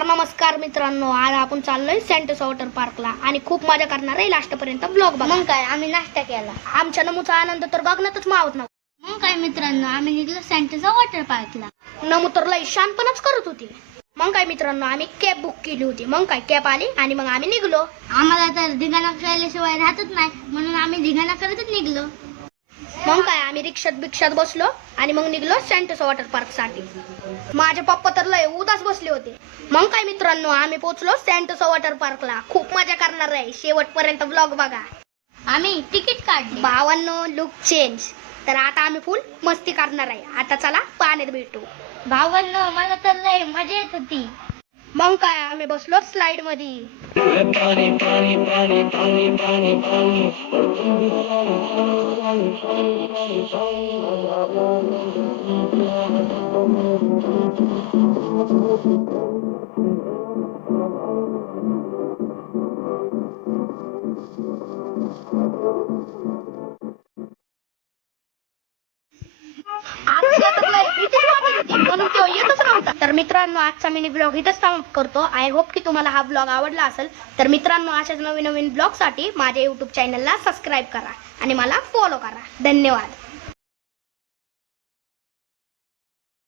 तर नमस्कार मित्रांनो, आज आपण चाललोय सेंटोसा वॉटर पार्कला आणि खूप मजा करणार आहे. लास्ट पर्यंत ब्लॉग बघा. मग काय आम्ही नाश्ता केला. आमच्या नमूचा आनंद तर बघण्यातच मावत नव्हता. मग काय मित्रांनो, आम्ही निघलो सेंटोसा वॉटर पार्कला. नमू तर लई शानपणच करत होती. मग काय मित्रांनो, आम्ही कॅब बुक केली होती. मग काय कॅब आली आणि मग आम्ही निघलो. आम्हाला तर धिंगाणा केल्याशिवाय राहतच नाही, म्हणून आम्ही धिंगाणा करतच निघलो. मग काय आम्ही रिक्षात बसलो आणि मग निघलो सेंटोसा वॉटर पार्क साठी. माझे पप्पा तर लय उदास बसले होते. मग काय मित्रांनो, आम्ही पोहोचलो सेंटोसा वॉटर पार्कला. खूप मजा करणार आहे. शेवटपर्यंत ब्लॉग बघा. आम्ही तिकीट काढली. भावांनो, लुक चेंज. तर आता आम्ही फुल मस्ती करणार आहे. आता चला पाण्यात भेटू. भावांनो, मला तर लय मजा येत होती. मग काय आम्ही बसलो स्लाइड मध्ये. तर मित्रांनो, आजचा मिनी ब्लॉग इथंच समाप्त करतो. आय होप की तुम्हाला हा ब्लॉग आवडला असेल. तर मित्रांनो, अशाच नवीन ब्लॉग साठी माझ्या YouTube चॅनलला सबस्क्राईब करा आणि मला फॉलो करा. धन्यवाद.